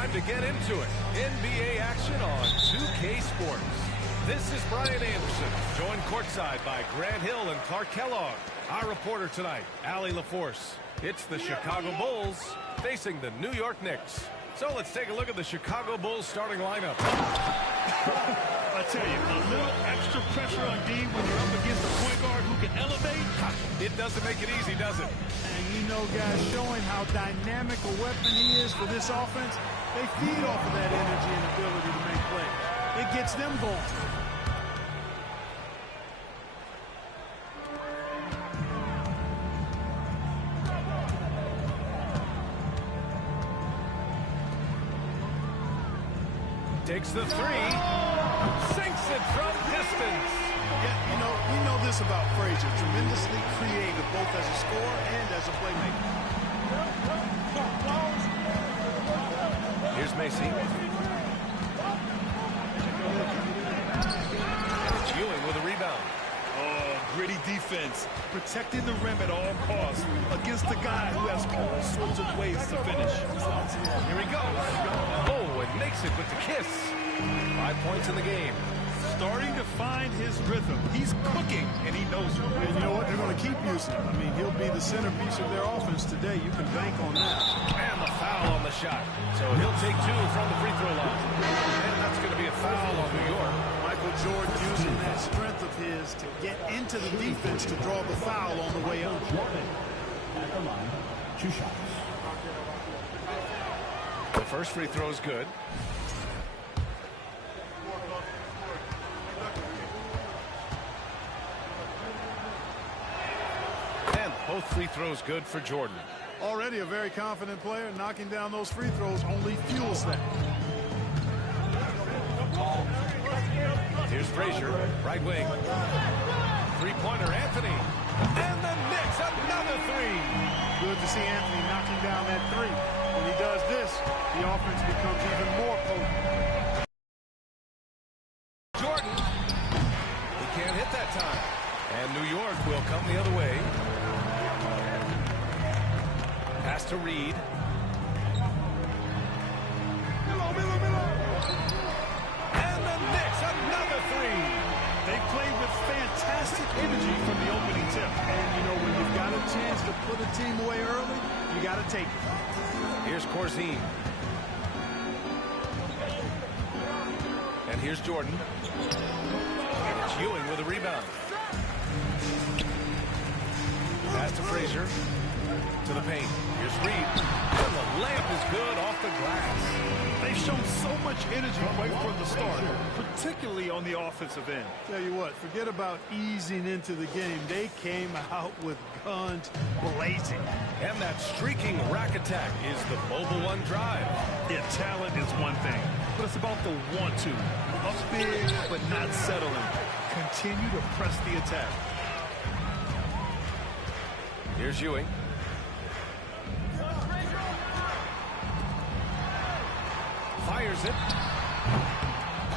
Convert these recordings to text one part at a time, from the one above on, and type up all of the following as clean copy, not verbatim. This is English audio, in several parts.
time to get into it. NBA action on 2K Sports. This is Brian Anderson, joined courtside by Grant Hill and Clark Kellogg. Our reporter tonight, Allie LaForce. It's the Chicago Bulls facing the New York Knicks. So let's take a look at the Chicago Bulls starting lineup. I tell you, a little extra pressure on D when you're up against a point guard who can elevate. It doesn't make it easy, does it? And you know, guys, showing how dynamic a weapon he is for this offense, they feed off of that energy and ability to make plays. It gets them going. Takes the three, sinks it from distance. Yeah, you know, we know this about Frazier. Tremendously creative, both as a scorer and as a playmaker. Here's Macy. And it's Ewing with a rebound. Oh, gritty defense. Protecting the rim at all costs against a guy who has all sorts of ways to finish. Here he goes. Oh, and makes it with the kiss. 5 points in the game. Starting to find his rhythm. He's cooking, and he knows it. And you know what? They're going to keep using him. I mean, he'll be the centerpiece of their offense today. You can bank on that. And the foul on the shot. So he'll take 2 from the free throw line. And that's going to be a foul on New York. Michael Jordan using that strength of his to get into the defense to draw the foul on the way up. At the line, 2 shots. The first free throw is good. And both free throws good for Jordan. Already a very confident player. Knocking down those free throws only fuels that. Here's Frazier, right wing. Three-pointer, Anthony. And the Knicks, another three. Good to see Anthony knocking down that three. When he does this, the offense becomes even more potent. Jordan. He can't hit that time. And New York will come the other way. Pass to Reed. And the Knicks, another three. They played with fantastic energy from the opening tip. And, you know, when you've got a chance to put a team away early, you got to take it. Here's Corzine. And here's Jordan. And it's Ewing with a rebound. Pass to Frazier. To the paint. Here's Reed. And the layup is good off the glass. They've shown so much energy right from the start, particularly on the offensive end. Tell you what, forget about easing into the game. They came out with guns blazing. And that streaking rack attack is the Mobile One drive. Yeah, talent is one thing, but it's about the want-to. Up big, but not settling. Continue to press the attack. Here's Ewing. Fires it.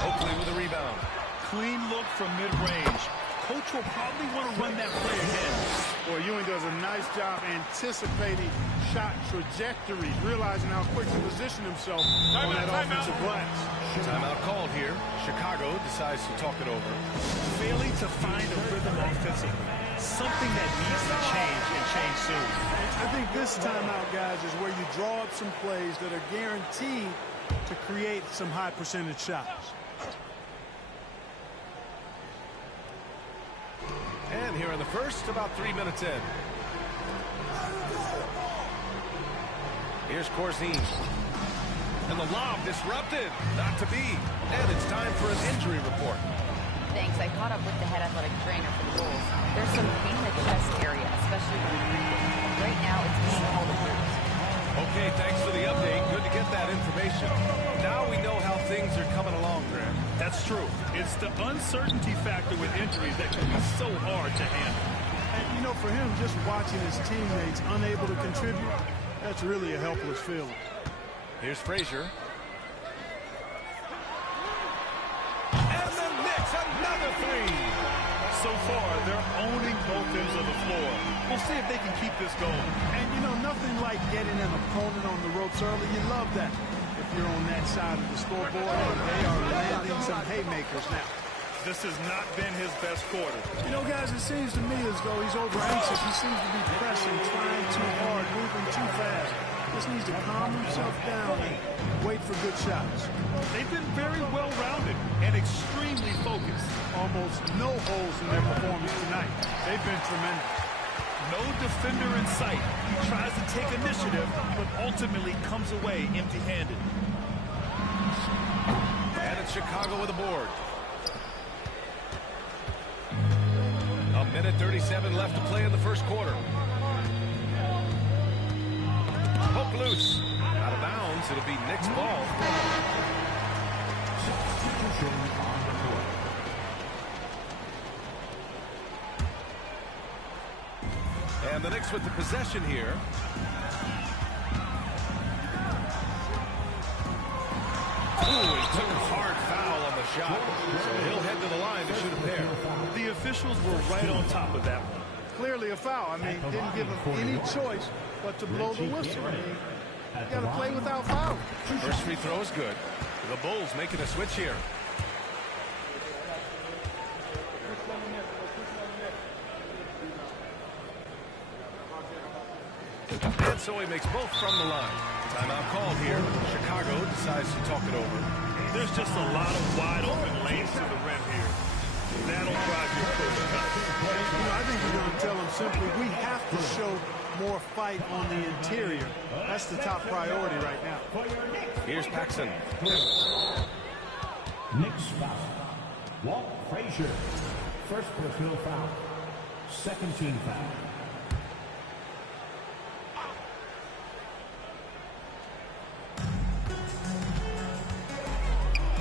Oakley with a rebound. Clean look from mid-range. Coach will probably want to run that play again. Boy, Ewing does a nice job anticipating shot trajectory, realizing how quick to position himself on that offensive glass. Timeout called here. Chicago decides to talk it over. Failing to find a rhythm offensively. Something that needs to change and change soon. I think this timeout, guys, is where you draw up some plays that are guaranteed to create some high percentage shots. And here in the first, about 3 minutes in. Here's Corzine. And the lob disrupted. Not to be. And it's time for an injury report. Thanks. I caught up with the head athletic trainer for the Bulls. There's some pain in the chest area, especially when breathing. Right now, it's being called a bruise. Okay, thanks for the update. Good to get that information. Now we know how things are coming along, Grant. That's true. It's the uncertainty factor with injuries that can be so hard to handle. And, you know, for him, just watching his teammates unable to contribute, that's really a helpless feeling. Here's Frazier. And the Knicks, another three. So far, they're owning both ends of the floor. We'll see if they can keep this going. And, you know, nothing like getting an opponent on the ropes early. You love that. If you're on that side of the scoreboard, and they are landing some haymakers now. This has not been his best quarter. You know, guys, it seems to me as though he's over anxious. He seems to be pressing, trying too hard, moving too fast. Just needs to calm himself down and wait for good shots. They've been very well-rounded and extremely focused. Almost no holes in their performance tonight. They've been tremendous. No defender in sight. He tries to take initiative, but ultimately comes away empty-handed. And it's Chicago with a board. A minute 37 left to play in the first quarter. Hook loose. Out of bounds. It'll be Knicks ball. And the Knicks with the possession here. Ooh, he took a hard foul on the shot. So he'll head to the line to shoot a pair. The officials were right on top of that one. Clearly a foul. I mean, didn't give him any choice but to blow the whistle. I mean, you got to play without foul. First free throw is good. The Bulls making a switch here. And so he makes both from the line. Timeout called here. Chicago decides to talk it over. There's just a lot of wide open lanes to the rim here. That'll drive your coach nuts. You know, I think you're going to tell him simply, we have to show more fight on the interior. That's the top priority right now. Here's Paxson. Knicks foul. Walt Frazier. First personal foul. Second team foul.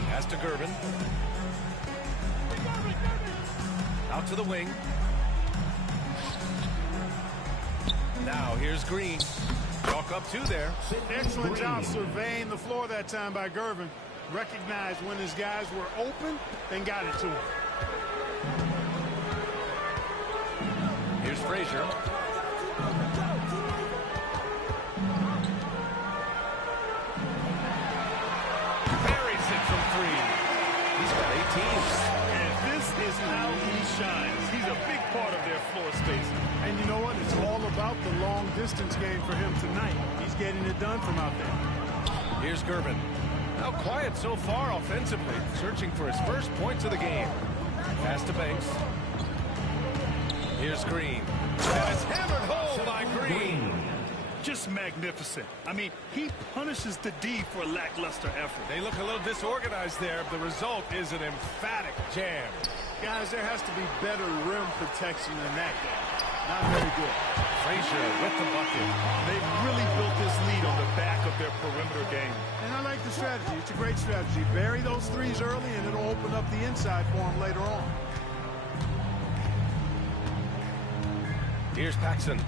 Pass to Gervin. Out to the wing. Now here's Green. Chalk up two there. Excellent job surveying the floor that time by Gervin. Recognized when his guys were open and got it to him. Here's Frazier. Buries it from three. He's got 18. And this is how he shines. He's a big part of their floor spacing. And you know what? It's all about the long distance game for him tonight. He's getting it done from out there. Here's Gervin. Now quiet so far offensively, searching for his first points of the game. Pass to Banks. Here's Green. And it's hammered home by Green. Just magnificent. I mean, he punishes the D for lackluster effort. They look a little disorganized there. The result is an emphatic jam. Guys, there has to be better rim protection than that. Not very good. Frazier with the bucket. They've really built this lead on the back of their perimeter game. And I like the strategy. It's a great strategy. Bury those threes early, and it'll open up the inside for him later on. Here's Paxson.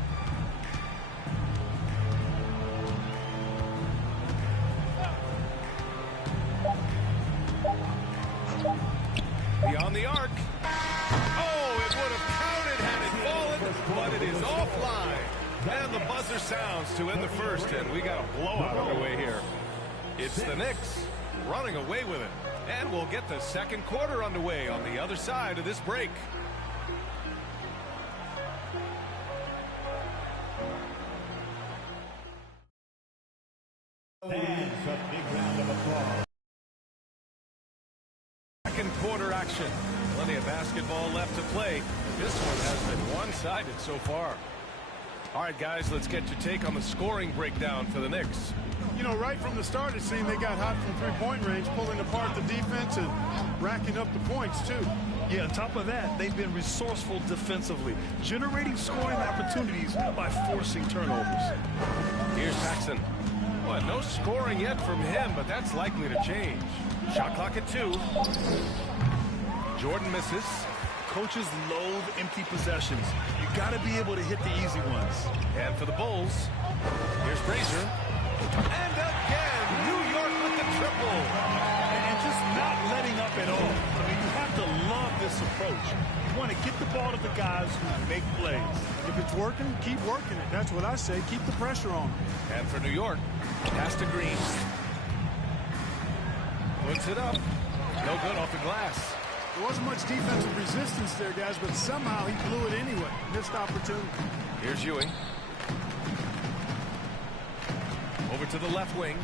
Beyond the arc. Oh, it would have counted had it fallen, but it is offline. And the buzzer sounds to end the first, and we got a blowout underway here. It's the Knicks running away with it. And we'll get the second quarter underway on the other side of this break. Fans, a big round of applause. Second quarter action. Plenty of basketball left to play. This one has been one-sided so far. All right, guys, let's get your take on the scoring breakdown for the Knicks. You know, right from the start, it seemed they got hot from three-point range, pulling apart the defense and racking up the points, too. Yeah, on top of that, they've been resourceful defensively, generating scoring opportunities by forcing turnovers. Here's Paxson. Well, no scoring yet from him, but that's likely to change. Shot clock at 2. Jordan misses. Coaches loathe empty possessions. You got to be able to hit the easy ones. And for the Bulls, here's Frazier. And again, New York with the triple. And just not letting up at all. I mean, you have to love this approach. You want to get the ball to the guys who make plays. If it's working, keep working it. That's what I say. Keep the pressure on them. And for New York, pass to Green. Puts it up. No good off the glass. There wasn't much defensive resistance there, guys, but somehow he blew it anyway. Missed opportunity. Here's Ewing. Over to the left wing.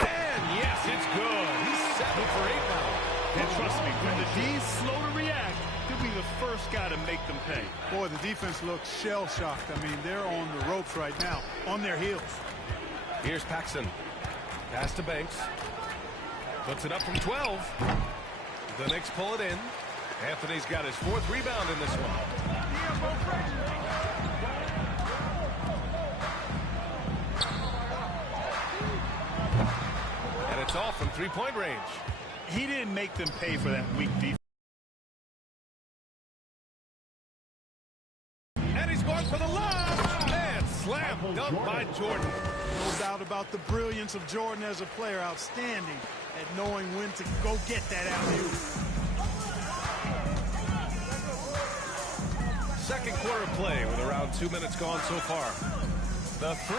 And yes, it's good. He's 7 for 8 now. And trust me, when the D's slow to react, he'll be the first guy to make them pay. Boy, the defense looks shell-shocked. I mean, they're on the ropes right now, on their heels. Here's Paxson. Pass to Banks. Puts it up from 12. The Knicks pull it in. Anthony's got his 4th rebound in this one. And it's off from 3-point range. He didn't make them pay for that weak defense. And he's going for the lob. And slam dunk by Jordan. No doubt about the brilliance of Jordan as a player. Outstanding at knowing when to go get that alley-oop. Second quarter play with around 2 minutes gone so far. The 3.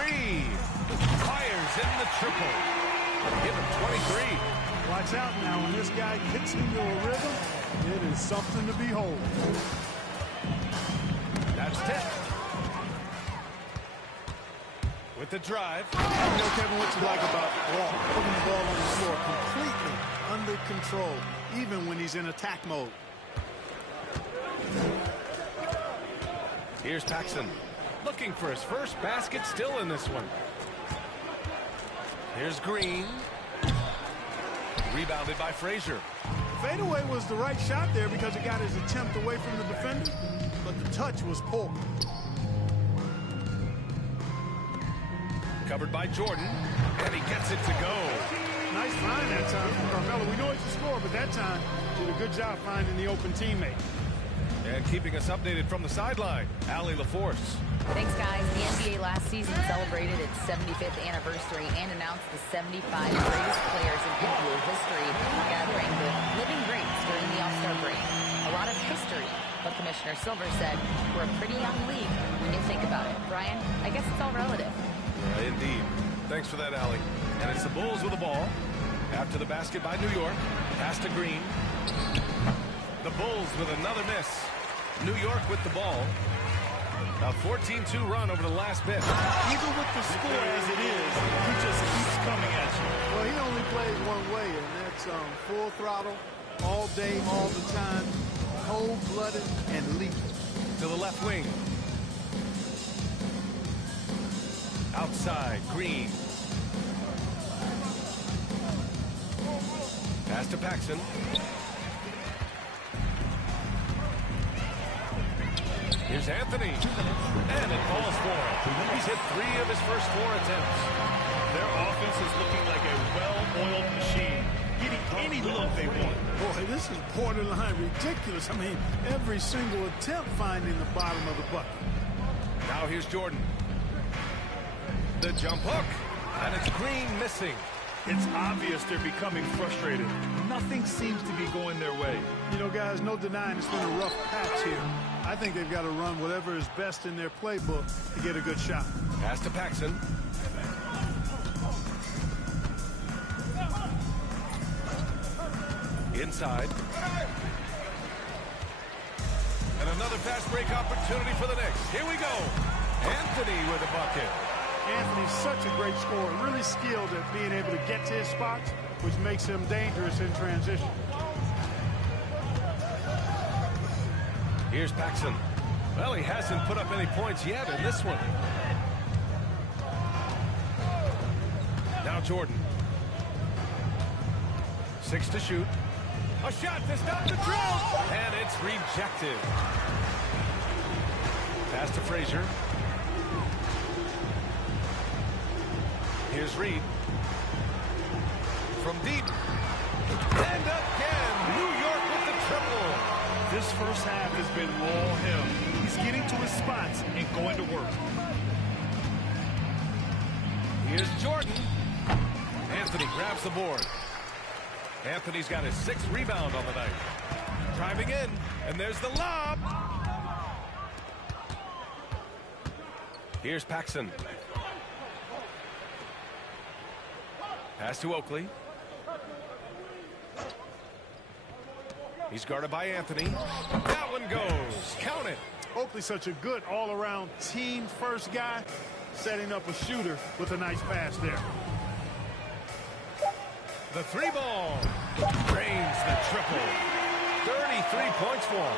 Fires in the triple. Give him 23. Watch out now. When this guy gets into a rhythm, it is something to behold. That's 10. With the drive. You know, Kevin, what you like about Walt putting the ball on the floor completely under control, even when he's in attack mode. Here's Paxson. Looking for his first basket still in this one. Here's Green. Rebounded by Frazier. Fadeaway was the right shot there because it got his attempt away from the defender, but the touch was poor. Covered by Jordan, and he gets it to go. Nice find that time from Carmelo. We know it's a score, but that time did a good job finding the open teammate. And keeping us updated from the sideline, Allie LaForce. Thanks, guys. The NBA last season celebrated its 75th anniversary and announced the 75 greatest players in NBA history, gathering the living greats during the All-Star break. A lot of history, but Commissioner Silver said we're a pretty young league when you think about it. Brian, I guess it's all relative. Indeed. Thanks for that, Allie. And it's the Bulls with the ball. After the basket by New York. Pass to Green. The Bulls with another miss. New York with the ball. A 14-2 run over the last bit. Even with the score as it is, he just keeps coming at you. Well, he only plays one way, and that's full throttle, all day, all the time, cold-blooded and lethal. To the left wing. Outside, Green. Pass to Paxson. Here's Anthony. And it falls for him. He's hit 3 of his first 4 attempts. Their offense is looking like a well-oiled machine, getting any look they want. Boy, this is borderline ridiculous. I mean, every single attempt finding the bottom of the bucket. Now here's Jordan. The jump hook. And it's Green missing. It's obvious they're becoming frustrated. Nothing seems to be going their way. You know, guys, no denying it's been a rough patch here. I think they've got to run whatever is best in their playbook to get a good shot. Pass to Paxson. Inside. And another fast break opportunity for the Knicks. Here we go. Anthony with a bucket. Anthony's such a great scorer, really skilled at being able to get to his spots, which makes him dangerous in transition. Here's Paxson. Well, he hasn't put up any points yet in this one. Now Jordan. 6 to shoot. A shot to stop the draw. And it's rejected. Pass to Frazier. Here's Reed. From deep. And again, New York with the triple. This first half has been all him. He's getting to his spots and going to work. Here's Jordan. Anthony grabs the board. Anthony's got his 6th rebound on the night. Driving in, and there's the lob. Here's Paxson. Pass to Oakley. He's guarded by Anthony. That one goes. Count it. Oakley's such a good all-around team first guy, setting up a shooter with a nice pass there. The three ball. Drains the triple. 33 points for him.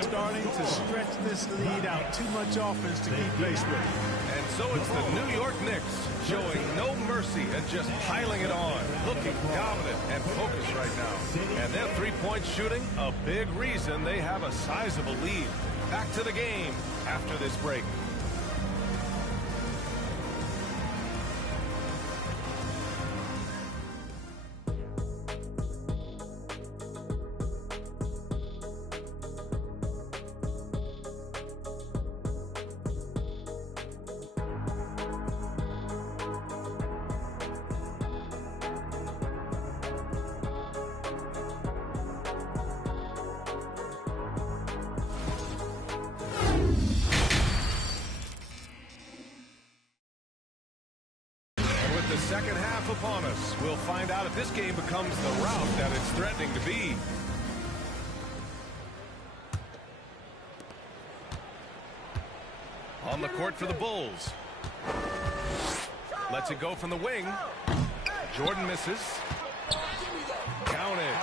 Starting to stretch this lead out. Too much offense to keep pace with. And so it's the New York Knicks showing no mercy and just piling it on. Looking dominant and focused right now. And their three-point shooting, a big reason they have a sizable lead. Back to the game after this break. The second half upon us. We'll find out if this game becomes the rout that it's threatening to be. On the court for the Bulls. Lets it go from the wing. Jordan misses. Count it.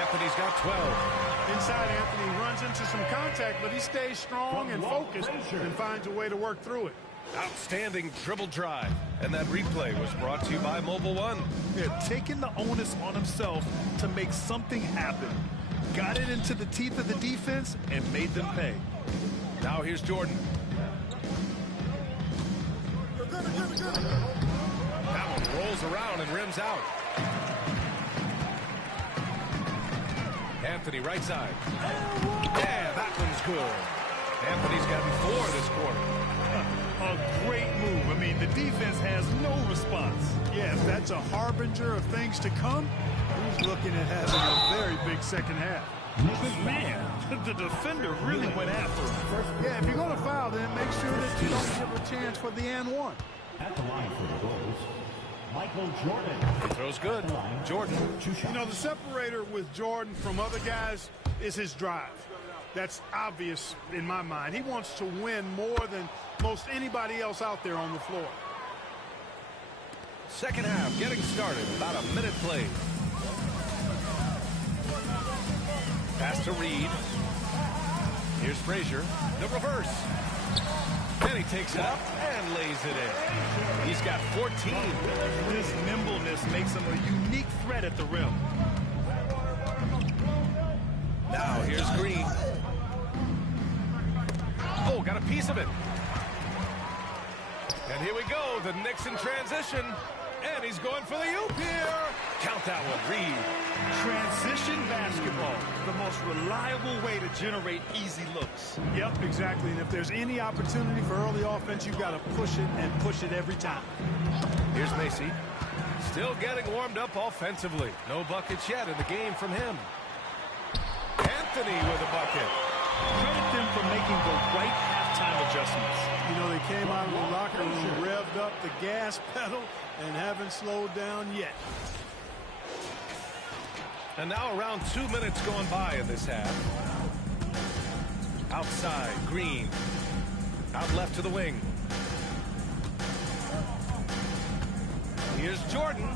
Anthony's got 12. Inside, Anthony runs into some contact, but he stays strong and focused and finds a way to work through it. Outstanding dribble drive. And that replay was brought to you by Mobile One. Yeah, taking the onus on himself to make something happen. Got it into the teeth of the defense and made them pay. Now here's Jordan. That one rolls around and rims out. Anthony right side. Yeah, that one's good. Anthony's gotten 4 this quarter. A great move. I mean, the defense has no response. Yeah, if that's a harbinger of things to come, he's looking at having a very big second half. Man, the defender really went after him. Yeah, if you're going to foul, then make sure that you don't give a chance for the and one. At the line for the Bulls, Michael Jordan. He throws good. Jordan. You know, the separator with Jordan from other guys is his drive. That's obvious in my mind. He wants to win more than most anybody else out there on the floor. Second half getting started. About a minute played. Pass to Reed. Here's Frazier. The reverse. Then he takes it up and lays it in. He's got 14. This nimbleness makes him a unique threat at the rim. Now here's Green. Oh, got a piece of it. And here we go, the Knicks in transition. And he's going for the oop here. Count that one, Reed. Transition basketball, the most reliable way to generate easy looks. Yep, exactly. And if there's any opportunity for early offense, you've got to push it and push it every time. Here's Macy. Still getting warmed up offensively. No buckets yet in the game from him. Anthony with a bucket. Credit them for making the right halftime adjustments. You know, they came out of the locker room, revved up the gas pedal, and haven't slowed down yet. And now around 2 minutes going by in this half. Outside, Green. Out left to the wing. Here's Jordan.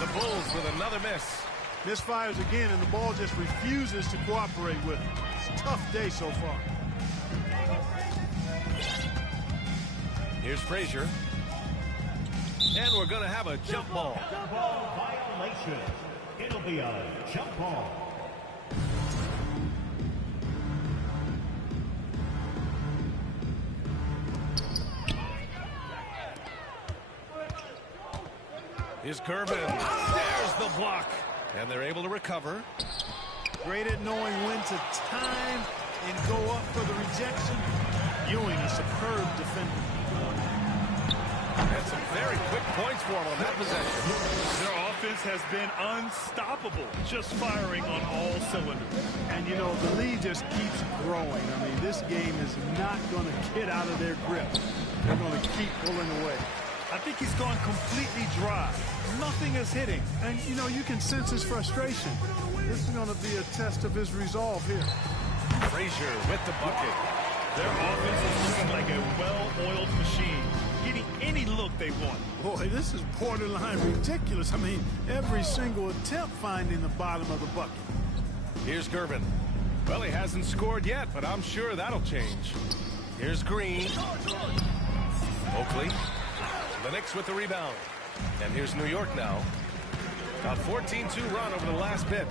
The Bulls with another miss. Misfires again, and the ball just refuses to cooperate with it. It's a tough day so far. Here's Frazier. And we're going to have a jump ball. Ball violation. It'll be a jump ball. Here's Gervin. There's the block. And they're able to recover. Great at knowing when to time and go up for the rejection. Ewing, a superb defender. And some very quick points for him on that possession. Their offense has been unstoppable, just firing on all cylinders. And, you know, the lead just keeps growing. I mean, this game is not going to get out of their grip. They're going to keep pulling away. I think he's gone completely dry. Nothing is hitting. And, you know, you can sense his frustration. This is going to be a test of his resolve here. Frazier with the bucket. Their offense is looking like a well-oiled machine, getting any look they want. Boy, this is borderline ridiculous. I mean, every single attempt finding the bottom of the bucket. Here's Gervin. Well, he hasn't scored yet, but I'm sure that'll change. Here's Green. Oakley. The Knicks with the rebound. And here's New York now. A 14-2 run over the last bit.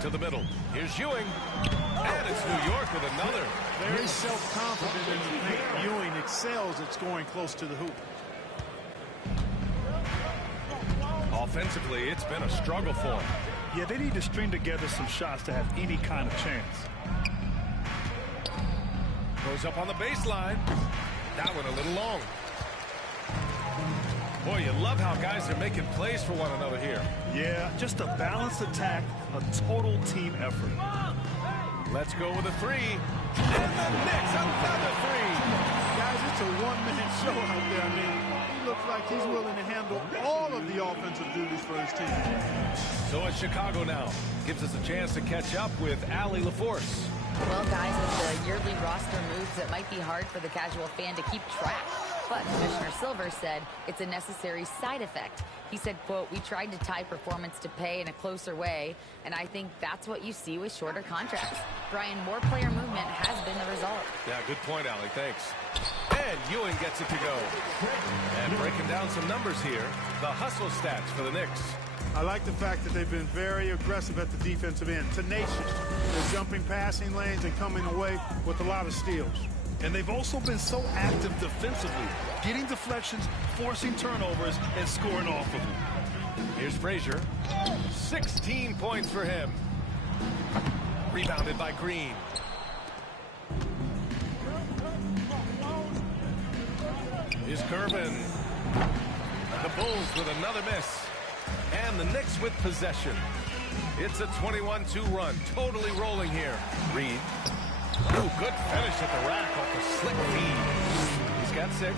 To the middle. Here's Ewing. And it's New York with another. Very self-confident in the paint. Ewing excels at scoring close to the hoop. Offensively, it's been a struggle for him. Yeah, they need to string together some shots to have any kind of chance. Goes up on the baseline. That one a little long. Boy, you love how guys are making plays for one another here. Yeah, just a balanced attack, a total team effort. Let's go with a three. And the Knicks another three. Guys, it's a one-man show out there. I mean, he looks like he's willing to handle all of the offensive duties for his team. So it's Chicago now. Gives us a chance to catch up with Allie LaForce. Well, guys, with the yearly roster moves, it might be hard for the casual fan to keep track. But Commissioner Silver said it's a necessary side effect. He said, quote, "We tried to tie performance to pay in a closer way, and I think that's what you see with shorter contracts." Brian, more player movement has been the result. Yeah, good point, Allie. Thanks. And Ewing gets it to go. And breaking down some numbers here, the hustle stats for the Knicks. I like the fact that they've been very aggressive at the defensive end. Tenacious. They're jumping passing lanes and coming away with a lot of steals. And they've also been so active defensively, getting deflections, forcing turnovers, and scoring off of them. Here's Frazier. 16 points for him. Rebounded by Green. Here's Gervin. The Bulls with another miss. And the Knicks with possession. It's a 21-2 run. Totally rolling here. Reed. Ooh, good finish at the rack off the slick feed. He's got 6.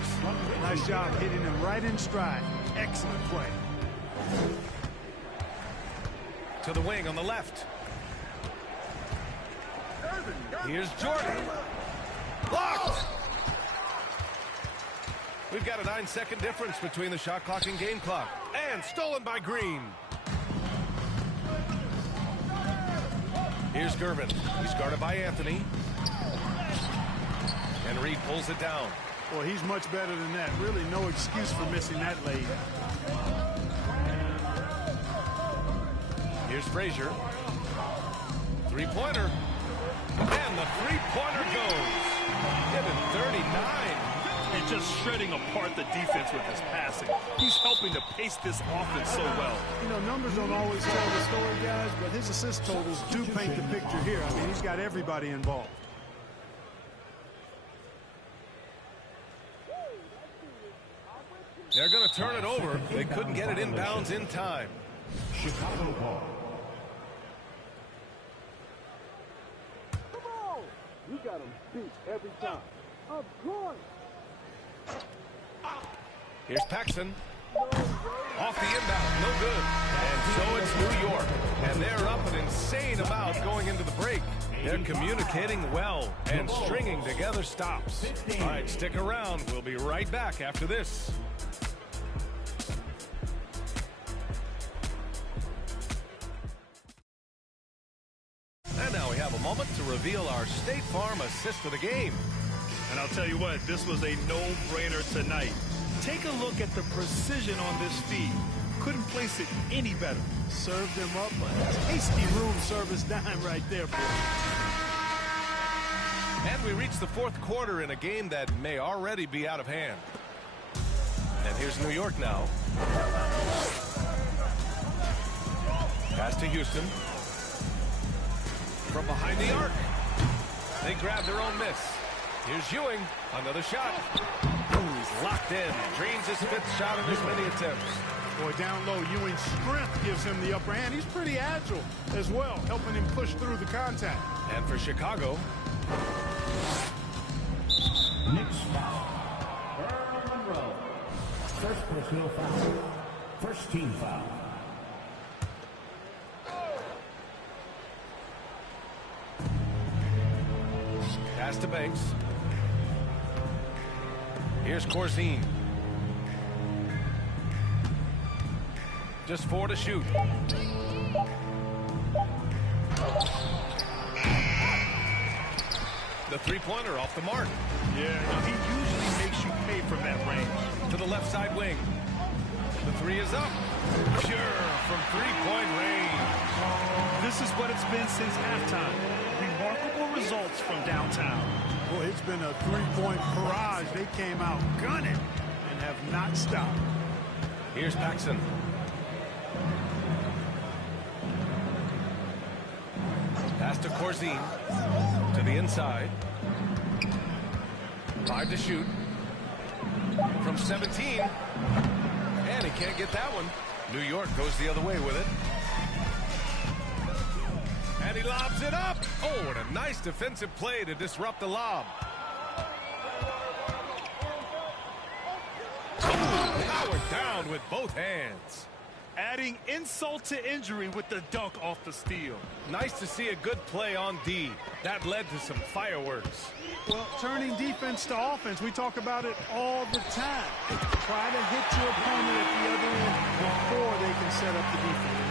Nice job hitting him right in stride. Excellent play. To the wing on the left. Here's Jordan. Blocked! We've got a 9-second difference between the shot clock and game clock. And stolen by Green. Here's Gervin. He's guarded by Anthony. And Reed pulls it down. Well, he's much better than that. Really no excuse for missing that lead. Here's Frazier. Three-pointer. And the three-pointer goes. Given 39. And just shredding apart the defense with his passing. He's helping to pace this offense so well. You know, numbers don't always tell the story, guys, but his assist totals do paint the picture here. I mean, he's got everybody involved. They're going to turn it over. They couldn't get it inbounds in time. Chicago ball. Come on! You got him beat every time. Of course! Here's Paxson. Off the inbound, no good. And so it's New York. And they're up an insane amount going into the break. They're communicating well and stringing together stops. All right, stick around. We'll be right back after this. And now we have a moment to reveal our State Farm assist of the game. And I'll tell you what, this was a no-brainer tonight. Take a look at the precision on this feed. Couldn't place it any better. Served him up a tasty room service dime right there, boy. And we reach the fourth quarter in a game that may already be out of hand. And here's New York now. Pass to Houston. From behind the arc. They grab their own miss. Here's Ewing. Another shot. Ooh, he's locked in. Dreams his 5th shot in as many attempts. Boy, down low, Ewing's strength gives him the upper hand. He's pretty agile as well, helping him push through the contact. And for Chicago. Knicks foul. Earl Monroe. personal foul. First team foul. Pass to Banks. Here's Corzine. Just 4 to shoot. The three-pointer off the mark. Yeah, he usually makes you pay from that range. To the left side wing. The three is up. Pure from three-point range. This is what it's been since halftime. Remarkable results from downtown. Boy, it's been a three-point barrage. They came out gunning and have not stopped. Here's Paxson. Pass to Corzine. To the inside. 5 to shoot. From 17. And he can't get that one. New York goes the other way with it. And he lobs it up. Oh, and a nice defensive play to disrupt the lob. Oh, powered down with both hands. Adding insult to injury with the dunk off the steal. Nice to see a good play on D. That led to some fireworks. Well, turning defense to offense, we talk about it all the time. Try to hit your opponent at the other end before they can set up the defense.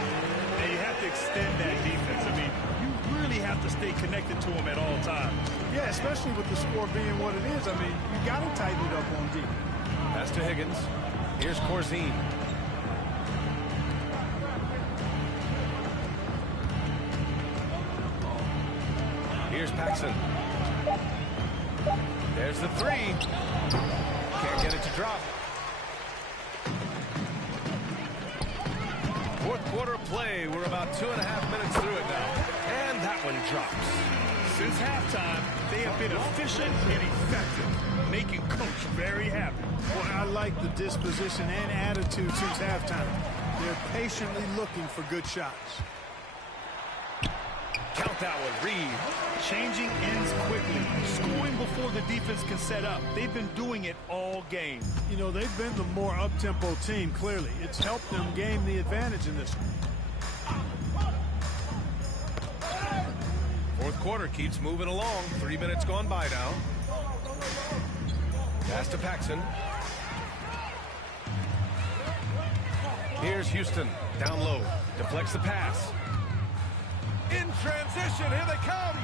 And you have to extend that defense. I mean, you really have to stay connected to them at all times. Yeah, especially with the score being what it is. I mean, you got to tighten it up on D. Pass to Higgins. Here's Corzine. Here's Paxson. There's the three. Can't get it to drop. Fourth quarter play. We're about 2.5 minutes through it now. And that one drops. Since halftime, they have been efficient and effective, making Coach very happy. Boy, I like the disposition and attitude since halftime. They're patiently looking for good shots. Count that one, Reed. Changing ends quickly, scoring before the defense can set up. They've been doing it all game. You know, they've been the more up-tempo team, clearly. It's helped them gain the advantage in this one. Fourth quarter keeps moving along. 3 minutes gone by now. Pass to Paxson. Here's Houston. Down low. Deflects the pass. In transition. Here they come.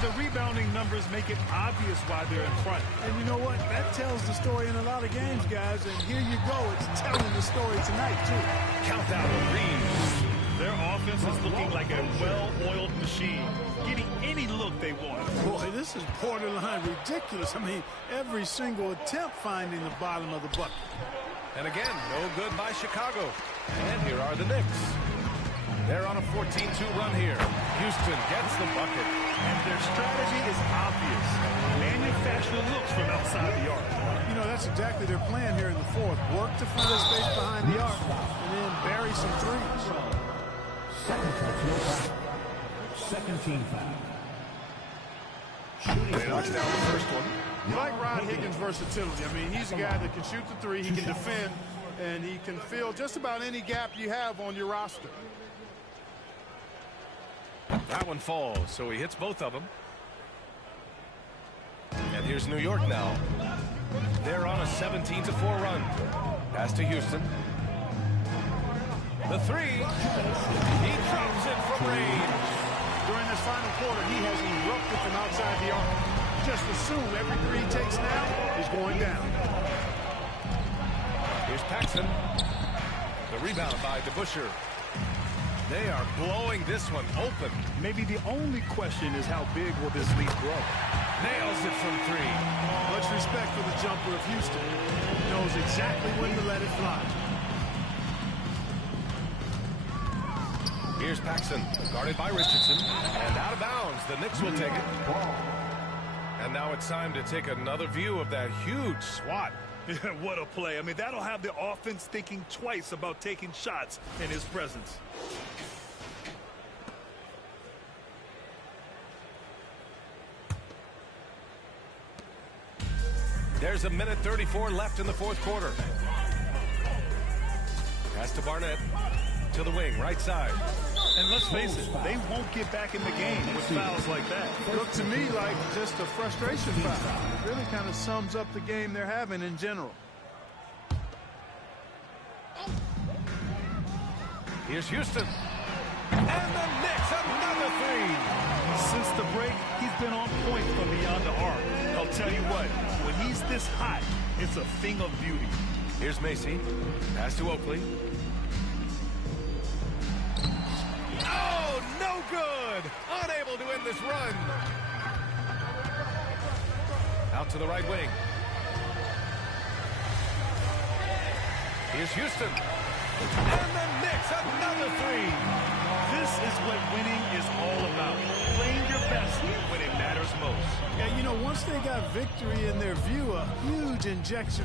The rebounding numbers make it obvious why they're in front. And you know what? That tells the story in a lot of games, guys. And here you go. It's telling the story tonight, too. Count that one, Reed. Their offense is looking like a well-oiled machine, getting any look they want. Boy, this is borderline ridiculous. I mean, every single attempt finding the bottom of the bucket. And again, no good by Chicago. And here are the Knicks. They're on a 14-2 run here. Houston gets the bucket. And their strategy is obvious. Manufacture looks from outside the arc. You know, that's exactly their plan here in the fourth. Work to find a space behind the arc and then bury some threes. Second personal foul. Second team foul. They knocks down the first one. You like Rod Higgins' versatility. I mean, he's a guy that can shoot the three, he can defend, and he can fill just about any gap you have on your roster. That one falls, so he hits both of them. And here's New York now. They're on a 17-4 run. Pass to Houston. The three. He drops it from range. During this final quarter, he has erupted from outside the arc. Just assume every three he takes now is going down. Here's Paxson. The rebound by DeBusschere. They are blowing this one open. Maybe the only question is how big will this lead grow? Nails it from three. Much respect for the jumper of Houston. He knows exactly when to let it fly. Here's Paxson, guarded by Richardson, and out of bounds. The Knicks will take it. And now it's time to take another view of that huge swat. What a play. I mean, that'll have the offense thinking twice about taking shots in his presence. There's a minute 34 left in the fourth quarter. Pass to Barnett. To the wing, right side. And let's face it, they won't get back in the game with fouls like that. Looked to me like just a frustration foul. It really kind of sums up the game they're having in general. Here's Houston. And the Knicks, another three. Since the break, he's been on point from beyond the arc. I'll tell you what, when he's this hot, it's a thing of beauty. Here's Macy. Pass to Oakley. Oh, no good. Unable to end this run. Out to the right wing. Here's Houston. And the Knicks, another three. This is what winning is all about. Playing your best when it matters most. Yeah, you know, once they got victory in their view, a huge injection